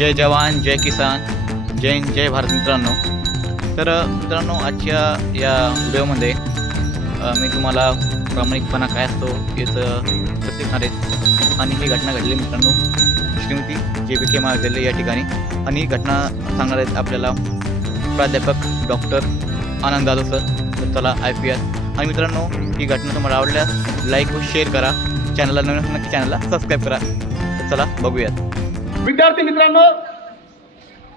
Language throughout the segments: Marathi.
जय जवान जय किसान जय हिंद जय भारत मित्रांनो. तर मित्रांनो आजच्या या व्हिडिओमध्ये मी तुम्हाला प्रामाणिकपणा काय असतो याचं प्रत्येक आणि ही घटना घडली मित्रांनो श्रीमती जे बी के महाविद्यालय या ठिकाणी. आणि ही घटना सांगणार आहेत आपल्याला प्राध्यापक डॉक्टर आनंद जाधव सर. तर चला आय पी एस आणि मित्रांनो ही घटना तुम्हाला आवडल्यास लाईक व शेअर करा. चॅनलला नवीन नक्की चॅनलला सबस्क्राईब करा. तर चला बघूयात. विद्यार्थी मित्रांनो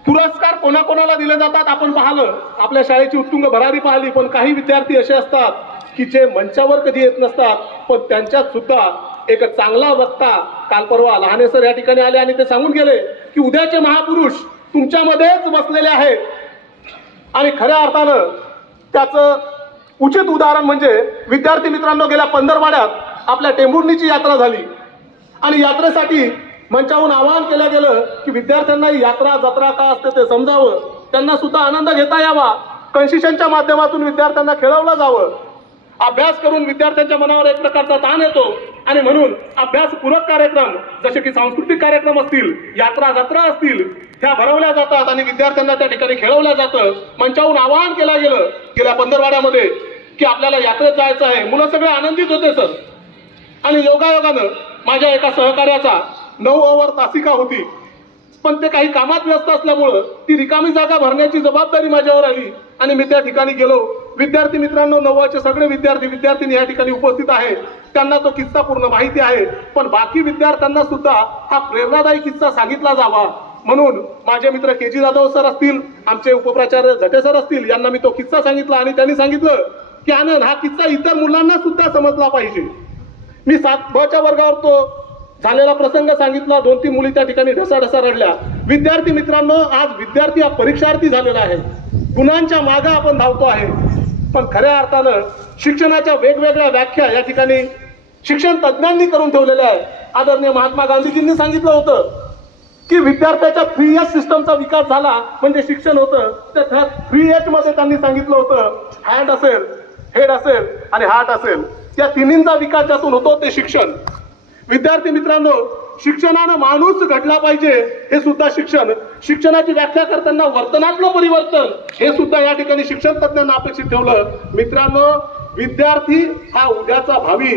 पुरस्कार कोणाकोणाला दिले जातात? आपण पाहिलं आपल्या शाळेची उत्तुंग भरारी पाहिली पण काही विद्यार्थी असे असतात की जे मंचावर कधी येत नसतात पण त्यांच्यात सुद्धा एक चांगला वक्ता काल परवा लहाने सर या ठिकाणी आले आणि ते सांगून गेले की उद्याचे महापुरुष तुमच्यामध्येच बसलेले आहेत. आणि खऱ्या अर्थानं त्याचं उचित उदाहरण म्हणजे विद्यार्थी मित्रांनो गेल्या पंधरवाड्यात आपल्या टेंभुर्णीची यात्रा झाली. आणि यात्रेसाठी मंचावरून आवाहन केलं गेलं की विद्यार्थ्यांना यात्रा जत्रा का असते ते समजावं. त्यांना सुद्धा आनंद घेता यावा. कन्सिशनच्या माध्यमातून विद्यार्थ्यांना खेळवलं जावं. अभ्यास करून विद्यार्थ्यांच्या मनावर एक प्रकारचा ताण येतो आणि म्हणून अभ्यासपूरक कार्यक्रम जसे की सांस्कृतिक कार्यक्रम असतील यात्रा जत्रा असतील ह्या भरवल्या जातात आणि विद्यार्थ्यांना त्या ठिकाणी खेळवल्या जातं. मंचावरून आवाहन केलं गेलं गेल्या पंधरवाड्यामध्ये की आपल्याला यात्रेत जायचं आहे. मुलं सगळे आनंदित होते सर. आणि योगायोगानं माझ्या एका सहकार्याचा नऊ ओव्हर तासिका होती. पण ते काही कामात व्यस्त असल्यामुळं ती रिकामी जागा भरण्याची जबाबदारी माझ्यावर आली आणि मी त्या ठिकाणी गेलो. विद्यार्थी मित्रांनो नववाचे सगळे विद्यार्थी विद्यार्थिनी या ठिकाणी उपस्थित आहे त्यांना तो किस्सा पूर्ण माहिती आहे. पण बाकी विद्यार्थ्यांना सुद्धा हा प्रेरणादायी किस्सा सांगितला जावा. म्हणून माझे मित्र के जी जाधव सर असतील आमचे उपप्राचार्य झटे सर असतील यांना मी तो किस्सा सांगितला आणि त्यांनी सांगितलं की आनंद हा किस्सा इतर मुलांना सुद्धा समजला पाहिजे. मी सात बच्या वर्गावर तो झालेला प्रसंग सांगितला. दोन तीन मुली त्या ठिकाणी ढसाढसा रडल्या. विद्यार्थी मित्रांनो आज विद्यार्थी हा परीक्षार्थी झालेला आहे. गुणांच्या मागं आपण धावतो आहे. पण खऱ्या अर्थानं शिक्षणाच्या वेगवेगळ्या व्याख्या या ठिकाणी शिक्षण तज्ज्ञांनी करून ठेवलेल्या आहे आदरणीय महात्मा गांधीजींनी सांगितलं होतं की विद्यार्थ्याच्या थ्री एच सिस्टमचा विकास झाला म्हणजे शिक्षण होतं. त्या थ्री एच मध्ये त्यांनी सांगितलं होतं हँड असेल हेड असेल आणि हार्ट असेल. या तिन्हींचा विकास ज्यातून होतो ते शिक्षण. विद्यार्थी मित्रांनो शिक्षणानं माणूस घडला पाहिजे हे सुद्धा शिक्षण. शिक्षणाची व्याख्या करताना वर्तनातलं परिवर्तन हे सुद्धा या ठिकाणी शिक्षण तज्ञांना अपेक्षित ठेवलं. मित्रांनो विद्यार्थी हा उद्याचा भावी.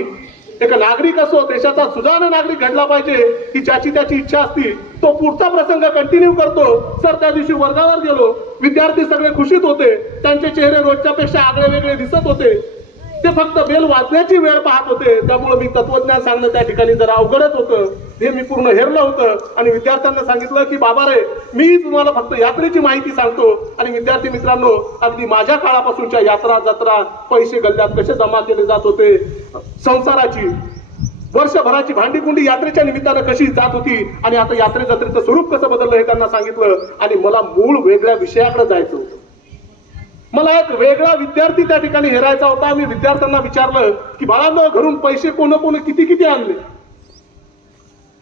एक नागरिक असो देशाचा सुजाण नागरिक घडला पाहिजे ही ज्याची त्याची इच्छा असती तो पुढचा प्रसंग कंटिन्यू करतो. सर त्या दिवशी वर्गावर गेलो. विद्यार्थी सगळे खुशीत होते. त्यांचे चेहरे रोजच्या पेक्षा आगळे वेगळे दिसत होते. ते फक्त बेल वाजण्याची वेळ पाहत होते. त्यामुळे मी तत्वज्ञान सांगणं त्या ठिकाणी जरा अवघडच होतं. हे मी पूर्ण हेरलं होतं. आणि विद्यार्थ्यांना सांगितलं की बाबा रे मी तुम्हाला फक्त यात्रेची माहिती सांगतो. आणि विद्यार्थी मित्रांनो अगदी माझ्या काळापासूनच्या यात्रा जत्रा पैसे गल्ल्यात कसे जमा केले जात होते? संसाराची वर्षभराची भांडीकुंडी यात्रेच्या निमित्तानं कशी जात होती? आणि आता यात्रे जत्रेचं स्वरूप कसं बदललं हे त्यांना सांगितलं. आणि मला मूळ वेगळ्या विषयाकडे जायचं होतं. मला एक वेगळा विद्यार्थी त्या ठिकाणी हेरायचा होता. मी विद्यार्थ्यांना विचारलं की बाळांनो घरून पैसे कोण कोण किती किती आणले?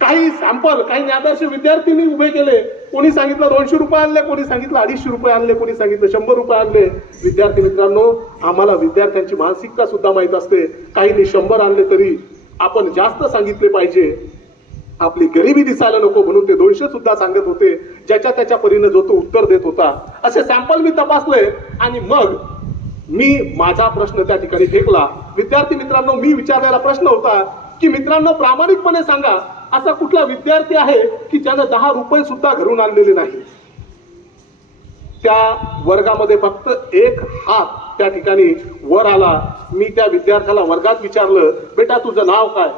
काही सॅम्पल काही आदर्श विद्यार्थ्यांनी उभे केले. कोणी सांगितलं दोनशे रुपये आणले कोणी सांगितलं अडीचशे रुपये आणले कोणी सांगितलं शंभर रुपये आणले. विद्यार्थी मित्रांनो आम्हाला विद्यार्थ्यांची मानसिकता सुद्धा माहीत असते. काहींनी शंभर आणले तरी आपण जास्त सांगितले पाहिजे. आपली गरिबी दिसायला नको म्हणून ते दोनशे सुद्धा सांगत होते ज्याच्या त्याच्या परीने जो तो उत्तर देत होता. असे सॅम्पल मी तपासले आणि मग मी माझा प्रश्न त्या ठिकाणी फेकला. विद्यार्थी मित्रांनो मी विचारलेला प्रश्न होता की मित्रांनो प्रामाणिकपणे सांगा असा कुठला विद्यार्थी आहे की ज्यानं दहा रुपये सुद्धा घरून आणलेले नाही? त्या वर्गामध्ये फक्त एक हात त्या ठिकाणी वर आला. मी त्या विद्यार्थ्याला वर्गात विचारलं बेटा तुझं नाव काय?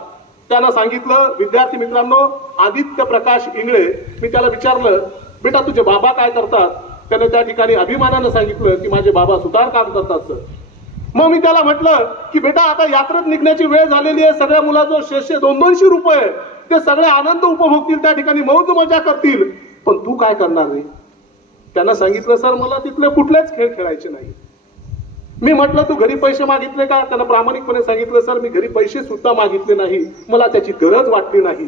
त्यानं सांगितलं विद्यार्थी मित्रांनो आदित्य प्रकाश इंगळे. मी त्याला विचारलं बेटा तुझे बाबा काय करतात? त्याने त्या ठिकाणी अभिमानानं सांगितलं की माझे बाबा सुतार काम करतात सर. मग मी त्याला म्हटलं की बेटा आता यात्रेत निघण्याची वेळ झालेली आहे. सगळ्या मुलाचं शेषे दोन दोनशे रुपये ते सगळे आनंद उपभोगतील त्या ठिकाणी मौज मजा करतील. पण तू काय करणार नाही त्यांना सांगितलं सर मला तिथले कुठलेच खेळ खेळायचे नाही. मी म्हटलं तू घरी पैसे मागितले का? त्यानं प्रामाणिकपणे सांगितलं सर मी घरी पैसे सुद्धा मागितले नाही. मला त्याची गरज वाटली नाही.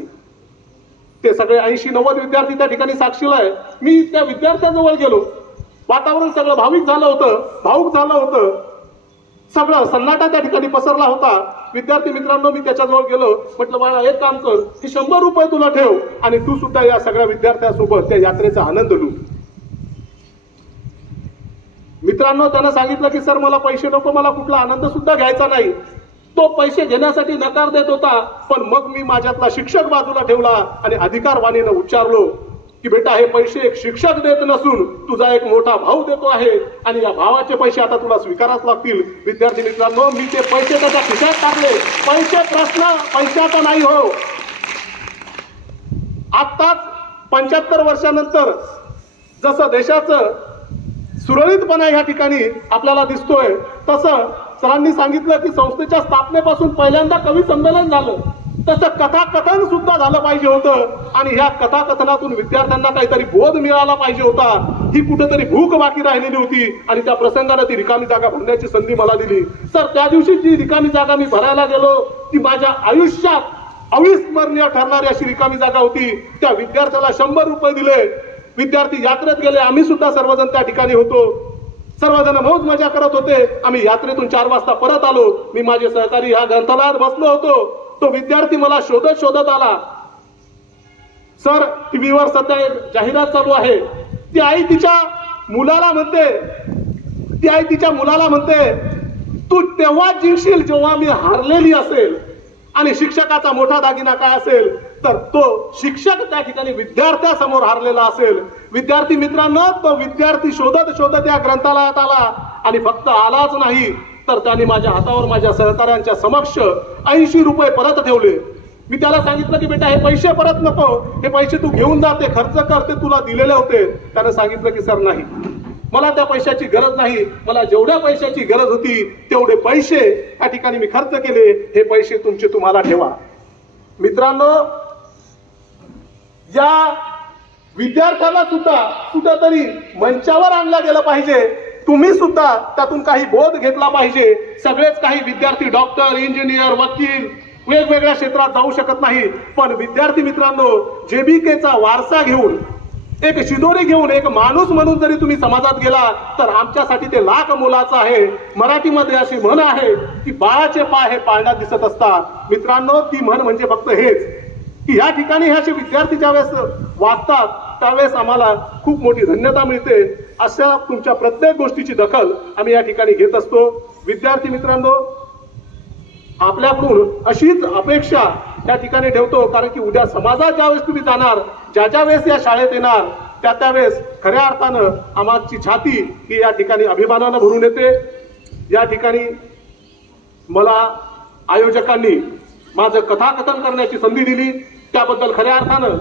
ते सगळे ऐंशी नव्वद विद्यार्थी त्या ठिकाणी साक्षीला आहे. मी त्या विद्यार्थ्याजवळ गेलो. वातावरण सगळं भाविक झालं होतं भाऊक झालं होतं. सगळं सन्नाटा त्या ठिकाणी पसरला होता. विद्यार्थी मित्रांनो मी त्याच्याजवळ गेलो. म्हटलं बाळा एक काम कर. हे शंभर रुपये तुला ठेव आणि तू सुद्धा या सगळ्या विद्यार्थ्यांसोबत त्या यात्रेचा आनंद लू. मित्रांनो त्यांना सांगितलं की सर मला पैसे नको मला कुठला आनंद सुद्धा घ्यायचा नाही. तो पैसे घेण्यासाठी नकार देत होता पण मग मी माझ्यातला शिक्षक बाजूला ठेवला आणि अधिकारवाणीनं उच्चारलो की बेटा हे पैसे एक शिक्षक देत नसून तुझा एक मोठा भाऊ देतो आहे आणि या भावाचे पैसे आता तुला स्वीकाराच लागतील. विद्यार्थी मित्रांनो मी ते पैसे त्याच्या खिशात टाकले. पैसे प्रश्न पैशाचा नाही हो. आत्ताच पंच्याहत्तर वर्षानंतर जसं देशाचं सुरळीतपणा या ठिकाणी आपल्याला दिसतोय. तसं सरांनी सांगितलं की संस्थेच्या स्थापनेपासून पहिल्यांदा कवी संमेलन झालं. तसं कथाकथन सुद्धा झालं पाहिजे होतं. आणि ह्या कथाकथनातून विद्यार्थ्यांना काहीतरी बोध मिळाला पाहिजे होता. ही कुठेतरी भूक बाकी राहिलेली होती आणि त्या प्रसंगानं ती रिकामी जागा भरण्याची संधी मला दिली. सर त्या दिवशी जी रिकामी जागा मी भरायला गेलो ती माझ्या आयुष्यात अविस्मरणीय ठरणारी अशी रिकामी जागा होती. त्या विद्यार्थ्याला शंभर रुपये दिले. विद्यार्थी यात्रेत गेले आम्ही सुद्धा सर्वजण त्या ठिकाणी होतो. सर्वजण मौज मजा करत होते. आम्ही यात्रेतून चार वाजता परत आलो. मी माझे सहकारी ह्या ग्रंथालयात बसलो होतो. तो विद्यार्थी मला शोधत शोधत आला. सर टीव्हीवर सध्या एक जाहिरात चालू आहे. ती आई तिच्या मुलाला म्हणते. ती आई तिच्या मुलाला म्हणते तू तेव्हा जिंकशील जेव्हा मी हारलेली असेल. आणि शिक्षकाचा मोठा दागिना काय असेल? तर तो शिक्षक त्या ठिकाणी विद्यार्थ्यासमोर हारलेला असेल. विद्यार्थी मित्रांनो तो विद्यार्थी शोधत शोधत या ग्रंथालयात आला आणि फक्त आलाच नाही तर त्याने माझ्या हातावर माझ्या सहकाऱ्यांच्या समक्ष ऐंशी रुपये परत ठेवले. मी त्याला सांगितलं की बेटा हे पैसे परत नको. हे पैसे तू घेऊन जा ते खर्च कर ते तुला दिलेले होते. त्यानं सांगितलं की सर नाही. मला त्या पैशाची गरज नाही. मला जेवढ्या पैशाची गरज होती तेवढे पैसे त्या ठिकाणी मी खर्च केले. हे पैसे तुमचे तुम्हाला ठेवा. मित्रांनो या विद्यार्थ्याला सुद्धा कुठंतरी मंचावर आणलं गेलं पाहिजे. तुम्ही सुद्धा त्यातून काही बोध घेतला पाहिजे. सगळेच काही विद्यार्थी डॉक्टर इंजिनियर वकील वेगवेगळ्या क्षेत्रात जाऊ शकत नाही. पण विद्यार्थी मित्रांनो जेबीकेचा वारसा घेऊन एक शिदोरी घेऊन एक माणूस म्हणून जरी तुम्ही समाजात गेला तर आमच्यासाठी ते लाख मोलाचं आहे. मराठीमध्ये अशी म्हण आहे की बाळाचे पाय हे पाळण्यात दिसत असतात. मित्रांनो ती म्हण म्हणजे फक्त हेच. की ह्या ठिकाणी हे असे विद्यार्थी ज्यावेळेस वागतात त्यावेळेस आम्हाला खूप मोठी धन्यता मिळते. अशा तुमच्या प्रत्येक गोष्टीची दखल आम्ही या ठिकाणी घेत असतो. विद्यार्थी मित्रांनो आपल्याकडून अशीच अपेक्षा त्या ठिकाणी ठेवतो कारण की उद्या समाजात ज्यावेळेस तुम्ही जाणार ज्या ज्या वेळेस या शाळेत येणार त्या त्यावेळेस खऱ्या अर्थानं आम्हाची छाती ही या ठिकाणी अभिमानानं भरून येते. या ठिकाणी मला आयोजकांनी माझं कथाकथन करण्याची संधी दिली. त्याबद्दल खऱ्या अर्थानं